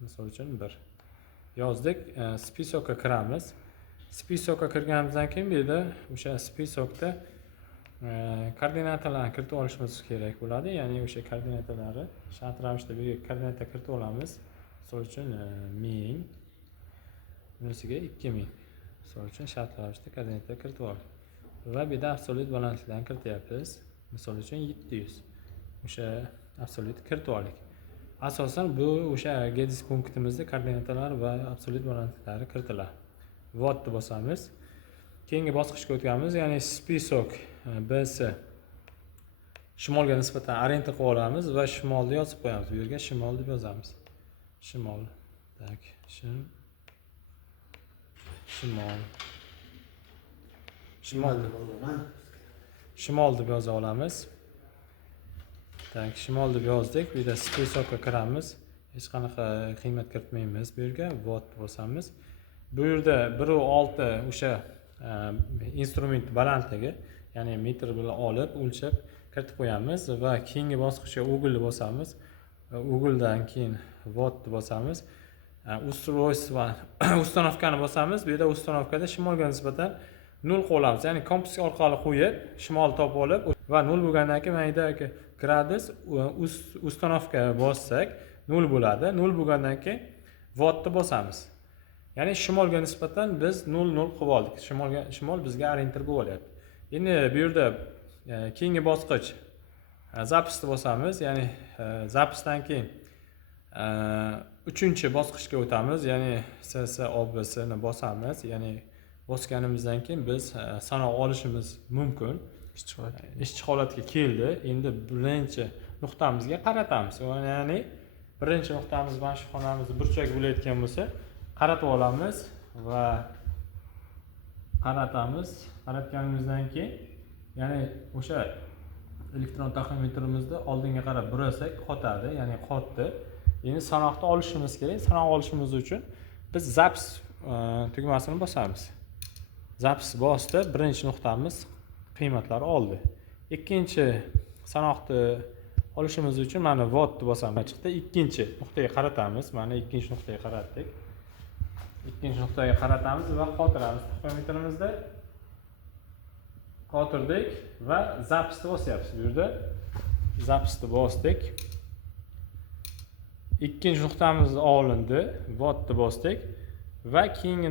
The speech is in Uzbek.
Misol uchun 1 yozdik. Spisokka kiramiz. Spisokka kirganimizdan keyin bu yerda o'sha spisokda koordinatalarni kiritib olishimiz kerak bo'ladi. Ya'ni o'sha koordinatalari shart ravishda bu yerga koordinata kiritib olamiz. Misol uchun 1000 bunisiga 2000. Misol uchun shart ravishda koordinata kiritib oldik. Va bu yerda absolyut balandliklarni kirityapmiz. Misol uchun 700. O'sha absolyut kiritib oldik. Asosan bu o'sha gedis punktimizda koordinatalar va absolyut balandliklari kiritiladi. Votni bosamiz. Keyingi bosqichga o'tamiz, ya'ni spisok biz shimolga nisbatan orientir qilib olamiz va shimolni yozib qo'yamiz. Bu yerga shimol deb yozamiz. Shimol. Tak, shimol. Shimol deb yoza olamiz. Tak, shimol deb yozdik. Bu yerda spisokka kiramiz. Hech qanaqa qiymat kiritmaymiz bu yerga. Vot bosamiz. Bu yerda 1.6 o'sha instrument balandligi, ya'ni metr bilan olib o'lchab kiritib qo'yamiz va keyingi bosqichga ugulni bosamiz. Uguldan keyin votni bosamiz. Устройство установкani bosamiz. Bu yerda установкада shimolga nisbatan 0 qo'yamiz. Ya'ni kompas orqali qo'yib, shimol topib olib va 0 bo'lgandan keyin mayda gradus установка bossak 0 bo'ladi. 0 bo'lgandan keyin votni bosamiz. Ya'ni shimolga nisbatan biz 0 qilib oldik. Shimol bizga orientir bo'lyapti. Endi bu yerda keyingi bosqich zapisni bosamiz. Ya'ni zapisdan keyin 3-bosqichga o'tamiz. Ya'ni SSOBS ni bosamiz. Ya'ni bosganimizdan keyin biz sanoq olishimiz mumkin. Ishchi holatga keldi. Endi birinchi nuqtamizga qaratamiz. Ya'ni birinchi nuqtamiz mana shu xonamizni burchak bo'layotgan bo'lsa, qaratib olamiz va qaratamiz. Qaratganimizdan keyin, ya'ni o'sha elektron taxometrimizni oldinga qarab burasak qotadi, ya'ni qotdi. Endi sanoqni olishimiz kerak. Sanoq olishimiz uchun biz zapis tugmasini bosamiz. Zapis bosdi, birinchi nuqtamiz qiymatlar oldi. Ikkinchi sanoqni olishimiz uchun mana votni bosamiz. Chiqdi. Ikkinchi nuqtaga qaratamiz. Mana ikkinchi nuqtaga qaratdik. Ikkinchi nuqtaga qaratamiz va qotiramiz. Taxometrimizda qotirdik va zapisni bosyapmiz. Bu yerda zapisni bosdik. Ikkinchi nuqtamiz olindi, votni bosdik va keyingi